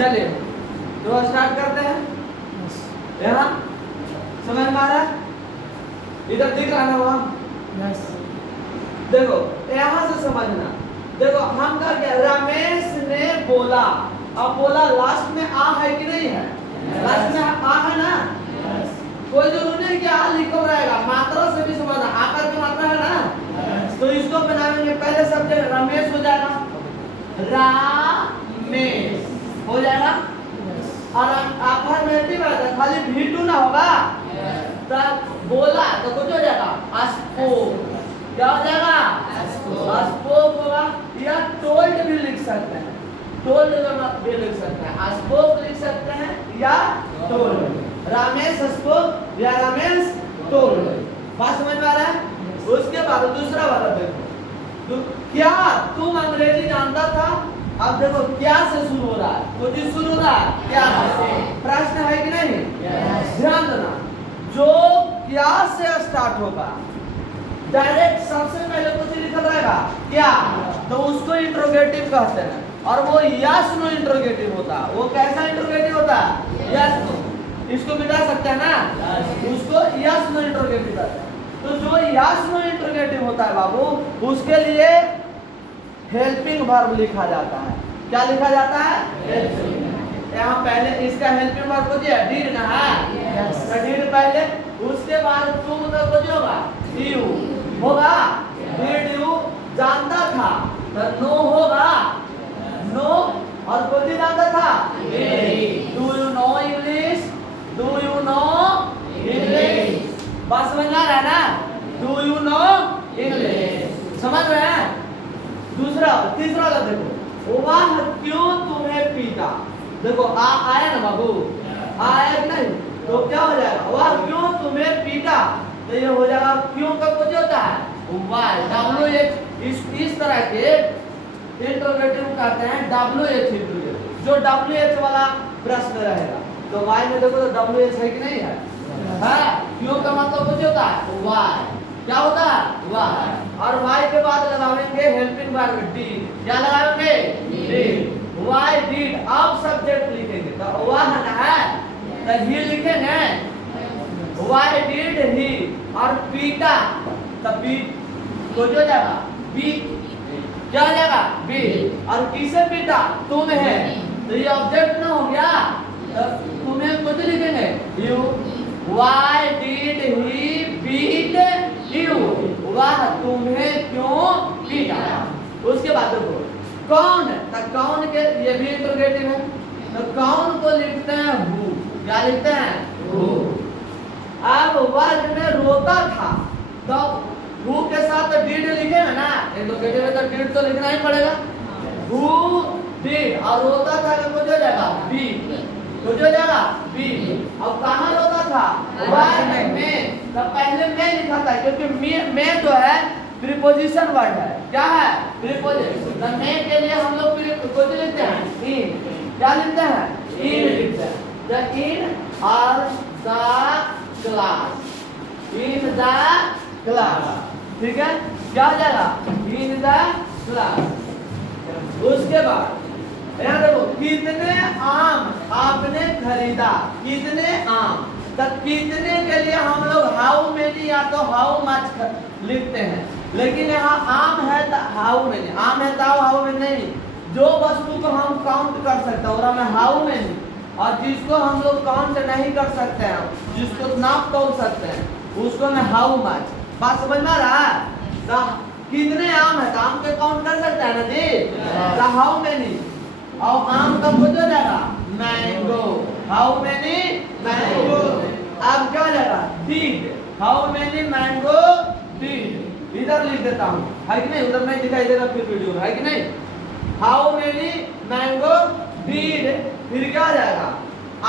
चलिए तो स्टार्ट करते हैं। यहाँ समझ में आ रहा है? इधर दिख रहा ना वहाँ? देखो यहाँ से समझना। देखो हम का क्या, रमेश ने बोला। अब बोला लास्ट में आ है कि नहीं है? लास्ट में आ है ना? कोई जरूरी नहीं कि आ लिखा रहेगा, मात्रा से भी समझना। आकर की मात्रा है ना, तो इसको बनाएंगे। पहले सब्जेक्ट रमेश हो जाएगा, रामेश हो जाएगा। और अफर्मेटिव है, खाली V2 ना होगा। तब बोला तो कुछ हो जाएगा, अस्पोक। क्या हो जाएगा? अस्पोक होगा। या टोल्ड भी लिख सकते हैं, टोल्ड भी लिख सकते हैं, अस्पोक लिख सकते हैं या टोल्ड। रमेश अस्पोक या रमेश टोल्ड। बात समझ में आ रहा है? उसके बाद दूसरा वाला देखो, क्या तुम अंग्रेजी जानता था? अब देखो क्या से शुरू हो रहा है, कुछ शुरू हो रहा है क्या से। प्रश्न है कि नहीं? ध्यान देना, जो क्या से स्टार्ट होगा डायरेक्ट सबसे पहले कुछ लिखा रहेगा क्या, तो उसको इंट्रोगेटिव कहते हैं। और वो यस नो इंट्रोगेटिव होता है। वो कैसा इंट्रोगेटिव होता है? Yes no. इसको मिटा सकते हैं ना, उसको यस नो इंट्रोगेटिव कहते हैं। तो जो यस नो इंट्रोगेटिव होता है बाबू, उसके लिए हेल्पिंग वर्ब लिखा जाता है। क्या लिखा जाता है? यहाँ पहले इसका हेल्पिंग वर्ब को दिया डिड ना है, तो डिड पहले, उसके बाद तुम का कुछ होगा यू होगा। डिड यू जानता था तो नो होगा, नो। और कुछ जानता था, do you know English, do you know English. बात समझ आ रहा है ना? डू यू नो इंग्लिश, समझ रहे हैं? दूसरा तीसरा वाला देखो, वह क्यों तुम्हें पीटा। देखो आ आया ना बाबू, आया कि नहीं? तो क्या हो जाएगा? वह क्यों तुम्हें पीटा, तो ये हो जाएगा क्यों का कुछ होता है वाई। WH इस तरह के इंट्रोगेटिव कहते हैं WH इंट्रोगेटिव। जो WH वाला प्रश्न रहेगा तो वाई में देखो तो WH है कि नहीं है? क्यों का मतलब कुछ होता है वाई। क्या होता है? वाई। और वाई के बाद लगाएंगे हेल्पिंग वर्ब डिड। क्या लगाएंगे? डिड। Why did. अब सब्जेक्ट लिखेंगे तो वह ना है तो ही लिखेंगे। वाई डिड ही। और पीटा तो पीट कुछ हो जाएगा बी। क्या हो जाएगा? बी। और किसे पीटा? तुम है, तो ये ऑब्जेक्ट ना हो गया, तो तुम्हें कुछ लिखेंगे you. Why did he beat you, वह तुम्हें क्यों पीटा। उसके बाद देखो कौन, तो कौन के ये भी इंट्रोगेटिव है, तो कौन को लिखते हैं हु। क्या लिखते हैं? हु। अब वर्ग में रोता था तो हु के साथ डिड लिखेंगे ना, इंट्रोगेटिव है तो डिड तो लिखना ही पड़ेगा। Who did. और रोता था तो कुछ हो जाएगा बी, कुछ हो जाएगा बी। अब कहाँ रोता था? वर्ग में। तो पहले में लिखा था क्योंकि में जो है प्रीपोजिशन वर्ड है। क्या है? प्रीपोजिशन। तो में के लिए हम लोग कुछ लिखते हैं इन। क्या लिखते हैं? इन लिखते हैं। द इन और the class, in the class. ठीक है? क्या हो जाएगा? In the class. उसके बाद यहाँ देखो, कितने आम आपने खरीदा। कितने आम, तब कितने के लिए हम लोग हाउ मेनी या तो हाउ मच लिखते हैं, लेकिन यहाँ आम है तो हाउ मेनी, आम है तो हाउ मेनी नहीं। जो वस्तु को हम काउंट कर सकते हैं और हमें हाउ मेनी, और जिसको हम लोग काउंट नहीं कर सकते हैं, जिसको नाप तोल सकते हैं, उसको मैं हाउ मच। बात समझ में आ रहा है? कितने आम है तो आम के काउंट कर सकते हैं ना जी, तो हाउ मेनी। और आम का कुछ हो जाएगा मैंगो। How many mango. अब क्या हो जाएगा? Did. How many mango did. इधर लिख देता हूँ, है कि नहीं? उधर नहीं दिखाई देगा फिर वीडियो में, है कि नहीं? How many mango did. फिर क्या हो जाएगा?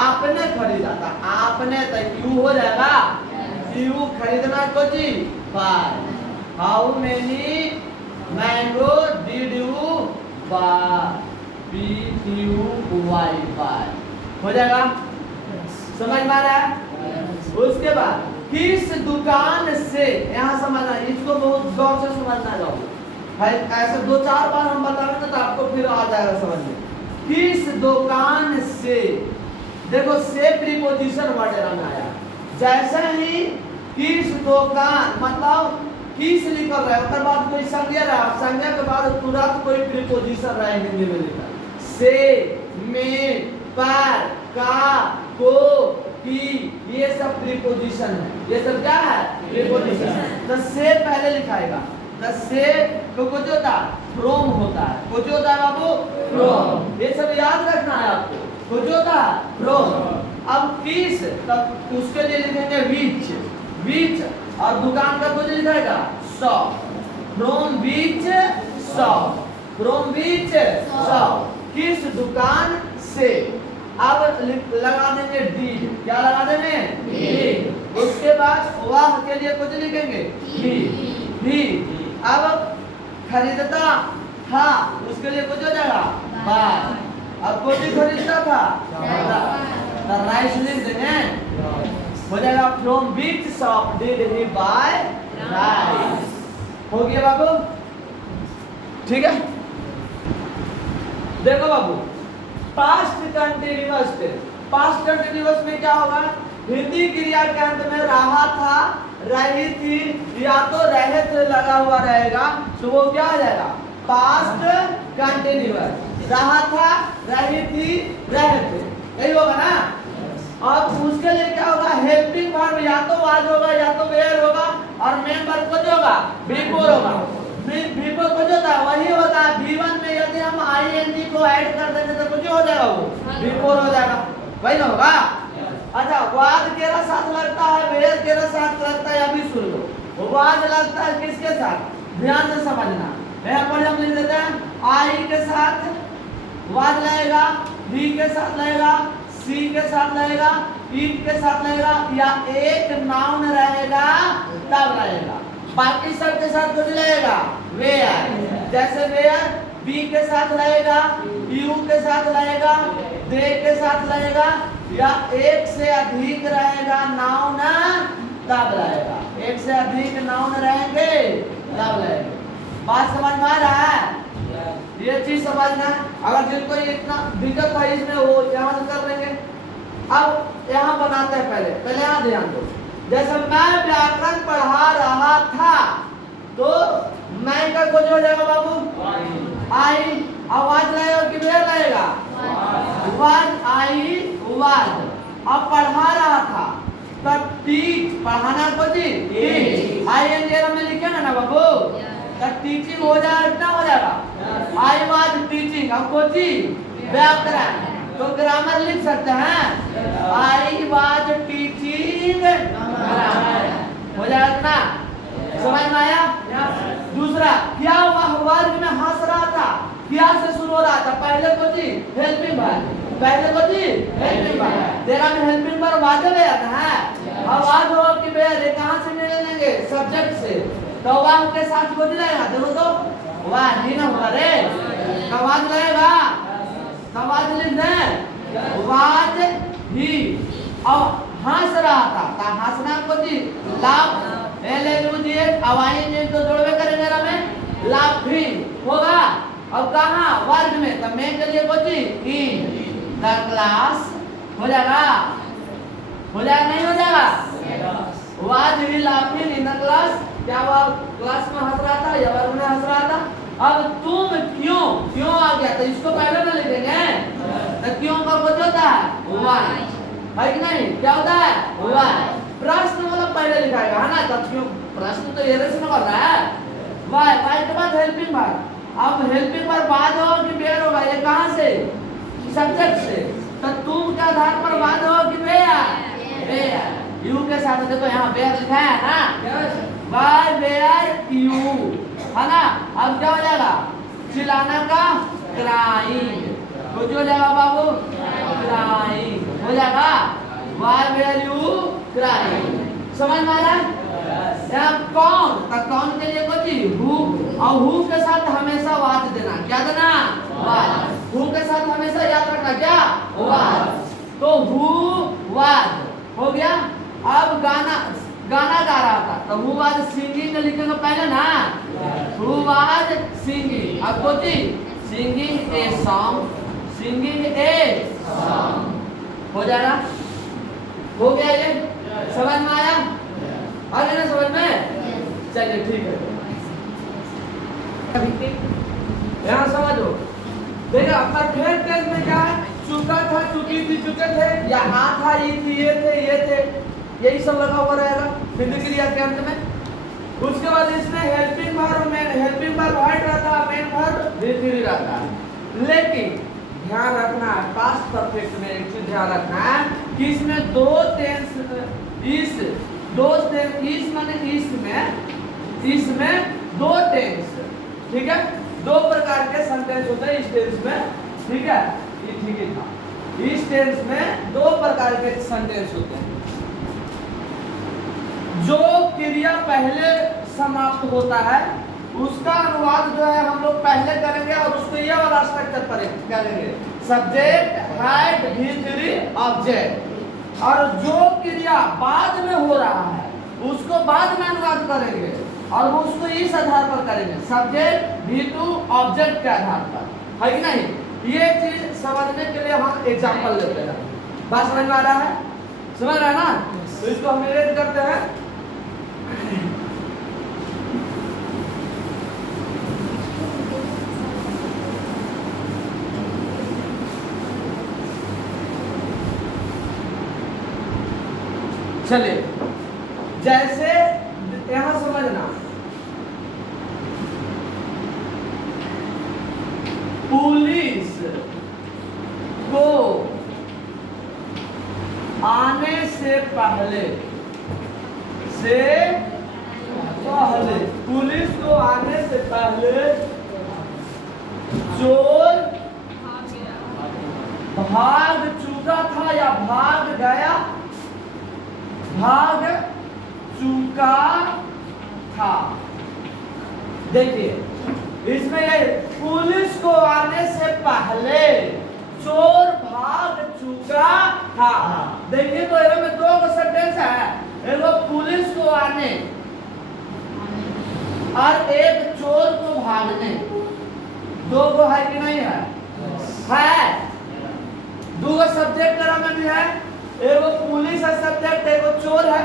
आपने खरीदा था, आपने तो यू हो जाएगा। यू खरीदना कुछ buy. How many mango did you buy. BUY हो जाएगा। समझ में आ रहा है? उसके बाद किस दुकान से, यहाँ समझना, इसको बहुत गौर से समझना जाओ। ऐसे 2-4 बार हम बताएंगे तो आपको फिर आ जाएगा समझ में। किस दुकान से, देखो से प्रीपोजिशन वर्ड में आया। जैसे ही किस दुकान मतलब किस लिखल रहा है, उसके बाद कोई संज्ञा रहा, संज्ञा के बाद तुरंत कोई प्रीपोजिशन रहा है हिंदी में लिखा, से, में, पर, का, को, की, ये सब प्रीपोजिशन है। ये सब क्या है? प्रीपोजिशन। तो से पहले लिखाएगा, तो से को कुछ होता है फ्रॉम होता है, कुछ होता है बाबू फ्रॉम, ये सब याद रखना है आपको, कुछ होता है फ्रॉम। अब किस, तब उसके लिए लिखेंगे विच, विच, और दुकान का कुछ लिखाएगा shop, from which shop, from which shop, किस दुकान से। अब लगा देंगे डीड, क्या लगा देंगे डीड। उसके बाद वाह के लिए कुछ लिखेंगे भी। अब खरीदता था, उसके लिए कुछ हो जाएगा बाय। अब कुछ खरीदता था तो राइस लिख देंगे, हो जाएगा from which shop did he buy rice. हो गया बाबू, ठीक है। देखो बाबू, past continuous tense, past continuous में क्या होगा? हिंदी क्रिया के अंत में रहा था, रही थी या तो रहे थे लगा हुआ रहेगा, तो वो क्या हो जाएगा? Past continuous. रहा था, रही थी, रहे थे, यही होगा ना। अब उसके लिए क्या होगा? हेल्पिंग वर्ब या तो वाज होगा या तो वेयर होगा, और मेन वर्ब कुछ होगा बिफोर होगा। बिफोर कुछ होता है वही होता है। V1 में यदि हम ing को ऐड कर देंगे तो कुछ हो जाएगा, वो बिफोर हो जाएगा, वही ना होगा। अच्छा, वाज केरा साथ लगता है, वेयर केरा साथ लगता है, अभी सुन लो। वाज लगता है किसके साथ? ध्यान से समझना। यहाँ पर हम लिख देते हैं आई के साथ वाज लगेगा, बी के साथ लगेगा, सी के साथ लगेगा, इट के साथ लगेगा, या एक नाउन रहेगा तब लगेगा। बाकी सब के साथ कुछ लगेगा वेयर। जैसे वेयर बी के साथ लगेगा, यू के साथ लगेगा, दे के साथ लगेगा, या एक से अधिक रहेगा नाउन तब लगेगा। एक से अधिक नाउन रहेंगे तब लगेगा। बात समझ में आ रहा है? ये चीज समझना है। अगर जिनको इतना दिक्कत है इसमें, वो यहाँ से कर लेंगे। अब यहाँ बनाते हैं, पहले यहाँ ध्यान दो। जैसे मैं व्याकरण पढ़ा रहा था, तो मैं का कुछ हो जाएगा बाबू आई, आवाज लगेगा कि वेयर लगेगा? Was, I was. अब पढ़ा रहा था, तब टीच, पढ़ाना को जी टीच, आई एन जी में लिखेंगे ना बाबू, तब टीचिंग हो जाएगा, कितना हो जाएगा? I was teaching. अब को जी व्याकरण, तो ग्रामर लिख सकते हैं आई वाज टीचिंग ग्रामर, हो जाएगा ना? समझ में आया? दूसरा, क्या वह वर्ग में हंस रहा था, क्या से शुरू हो रहा था? पहले को जी हेल्पिंग वर्ब, पहले को जी हेल्पिंग वर्ब, तेरा में हेल्पिंग वर्ब वाजब है ना। अब आज हो कि वेयर कहां से मिलेंगे? सब्जेक्ट से, तो वाह के साथ को लगेगा, देखो तो वाह ही ना होगा रे, कवाज लगेगा, कवाज लिख दें वाज ही। और हंस रहा था, तो हंसना को जी लाभ, LLUGH, अवाइन तो जोड़वे करेंगे ना में लाफिंग होगा। अब कहाँ? वर्ग में, तो मैं के लिए को जी इन द क्लास, हो जाएगा, हो जाएगा नहीं हो जाएगा? Was he laughing in the class, क्या हुआ? क्लास में हंस रहा था या वर्ग में हंस रहा था। अब तुम क्यों, क्यों आ गया, तो इसको पहले में लिखेंगे, तो क्यों का कुछ होता है वाई, है कि नहीं? क्या होता है वाई। प्रश्न मतलब पहले लिखाएगा, है ना? तब क्यों, प्रश्न तो ये रचना कर रहा है वाई, वाई के बाद हेल्पिंग वर्ब। अब हेल्पिंग वर्ब बाद होगा कि वेयर होगा? ये कहाँ से? सब्जेक्ट से, तो तुम के आधार पर बाद होगा कि वेयर? वेयर यू के साथ, देखो यहाँ वेयर लिखा है ना, बाय वेयर यू, है ना? अब क्या हो जाएगा? चिल्लाना का क्राइंग, कुछ हो जाएगा बाबू क्राइंग, हो जाएगा बाय वेयर यू क्राइंग। समझ में आ रहा है? यहाँ कौन, तो कौन के लिए कुछ हु, और हु के साथ हमेशा वाज देना, क्या देना? वाज। हु के साथ हमेशा याद रखना क्या? वाज। तो हु वाज हो गया। अब गाना, गाना गा रहा था, तो हु वाज सिंगिंग लिखेंगे पहले ना, हु वाज सिंगिंग। अब कोची singing a song, singing a हो जाएगा। हो गया ये? समझ में आया? आ गया ना समझ में? चलिए ठीक है। यहाँ समझो, देखो परफेक्ट टेंस में क्या है? चुका था, चुकी थी, चुके थे, या आ था, ये थी, ये थे, यही सब लगा हुआ रहेगा विधि क्रिया के अंत में। उसके बाद इसमें helping verb, main helping verb hide रहता है, मेन वर्ब विधि रहता है। लेकिन ध्यान रखना है, पास्ट परफेक्ट में एक चीज ध्यान रखना है कि इसमें दो टेंस, इस माने इसमें दो टेंस, ठीक है, दो प्रकार के सेंटेंस होते हैं इस टेंस में, ठीक है, ये ठीक ही था। इस टेंस में दो प्रकार के सेंटेंस होते हैं। जो क्रिया पहले समाप्त होता है उसका अनुवाद जो है हम लोग पहले करेंगे और उसको ये वाला स्ट्रक्चर पर करेंगे, सब्जेक्ट, हेड, V3 ऑब्जेक्ट। और जो क्रिया बाद में हो रहा है उसको बाद में अनुवाद करेंगे और वो उसको इस आधार पर करेंगे, सब्जेक्ट, V2 ऑब्जेक्ट के आधार पर, है कि नहीं? ये चीज समझने के लिए हम एग्जांपल लेते हैं। बात समझ में आ रहा है? समझ रहा है ना? तो इसको हम रिलेट करते हैं। चलिए, जैसे यहां समझना, पुलिस को आने से पहले पुलिस को आने से पहले चोर भाग चुका था या भाग चुका था। देखिए इसमें ये पुलिस को आने से पहले चोर भाग चुका था। देखिए तो इधर में दो सेंटेंस है, एक पुलिस को आने और एक चोर को भागने, दो को है कि नहीं है? है। दो सब्जेक्ट में भी है, एक पुलिस है सब्जेक्ट, एक चोर है,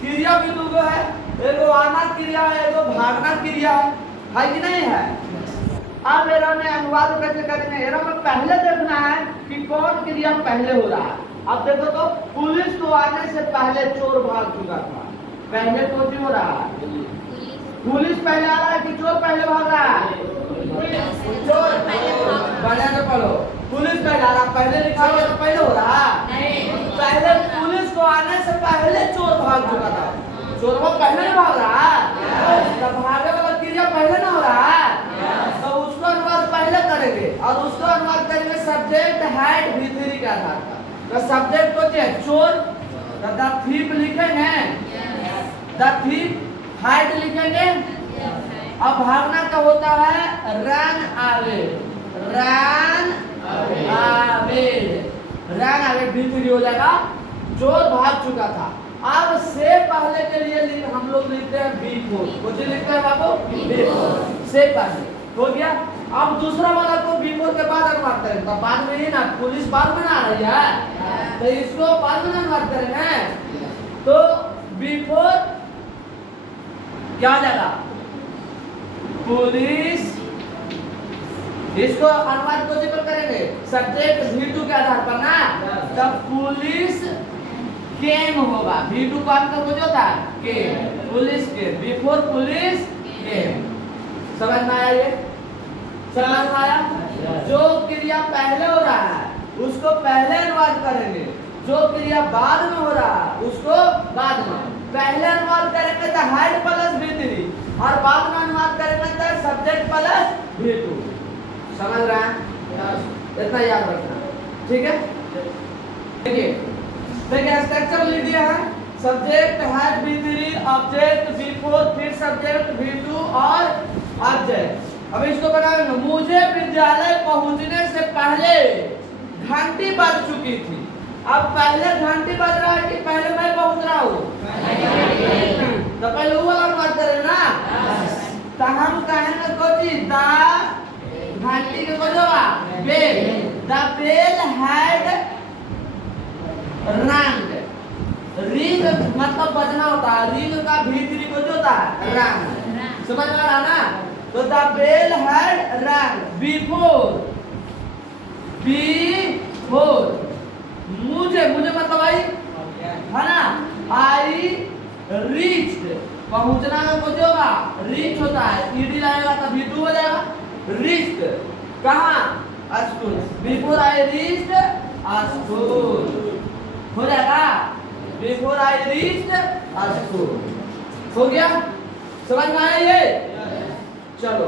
क्रिया भी दो है, एक आना क्रिया है, एक भागना क्रिया है कि नहीं है? अब एरा में अनुवाद कैसे करेंगे? एरा में पहले देखना है कि कौन क्रिया पहले हो रहा है। अब देखो तो पुलिस को आने से पहले चोर भाग चुका था, पहले कौन हो रहा है? पुलिस पहले आ रहा है कि चोर पहले भाग रहा है? चोर बढ़िया से पढ़ो, पुलिस पहले आ रहा, पहले लिखा हुआ तो पहले हो रहा है? पहले पुलिस को आने से पहले चोर भाग चुका था, चोर वो पहले नहीं भाग रहा है, तो भागे वाला क्रिया पहले ना हो रहा है, तो उसको अनुवाद पहले करेंगे और उसको अनुवाद करेंगे सब्जेक्ट, हेड, V3 के आधार पर। तो सब्जेक्ट को क्या चोर, द थीफ लिखेंगे, द थीफ, हेड लिखेंगे। अब भागना का होता है रन अवे, V3 हो जाएगा, चोर भाग चुका था। अब से पहले के लिए हम लोग लिखते हैं B4, कुछ लिखते हैं बाबू B4 से पहले हो गया। अब दूसरा वाला को B4 के बाद अनुवाद करेंगे, तो बाद में ही ना, पुलिस बाद में ना आ रही है तो इसको बाद में अनुवाद करेंगे, तो B4 क्या हो जाएगा? पुलिस, इसको अनुवाद को जिक्र करेंगे सब्जेक्ट V2 के आधार पर ना, तब पुलिस केम होगा, V2 का अंत कुछ होता है केम, पुलिस के, बिफोर पुलिस केम। समझ में आया? ये समझ में आया? जो क्रिया पहले हो रहा है उसको पहले अनुवाद करेंगे, जो क्रिया बाद में हो रहा है उसको बाद में। पहले अनुवाद करेंगे तो हेड प्लस V3 और बाद में अनुवाद करेंगे तो सब्जेक्ट प्लस V2। समझ रहे हैं? इतना याद रखना, ठीक है? देखिए स्ट्रक्चर लिख दिया है, subject, head, V3, object, V4, फिर सब्जेक्ट, V2 और ऑब्जेक्ट। अब इसको बनाएंगे, मुझे विद्यालय पहुंचने से पहले घंटी बज चुकी थी। अब पहले घंटी बज रहा है कि पहले मैं पहुंच रहा हूँ? तो पहले वो वाला अनुवाद करें ना, तो हम कहेंगे कोची दा घंटी के बजवा बेल, had rang. रिंग मतलब बजना होता है, रिंग का भीतरी को जो होता है रंग, समझ में आ रहा ना? तो द बेल हैड रंग बिफोर, मुझे मतलब आई है ना, आई रीच्ड, पहुंचना का कुछ होगा रीच होता है, ईडी लगेगा तब भी हो जाएगा, रीच्ड कहाँ, school, before I reached school हो जाएगा, बिफोर आई रीच्ड स्कूल हो गया, समझ में आया ये? चलो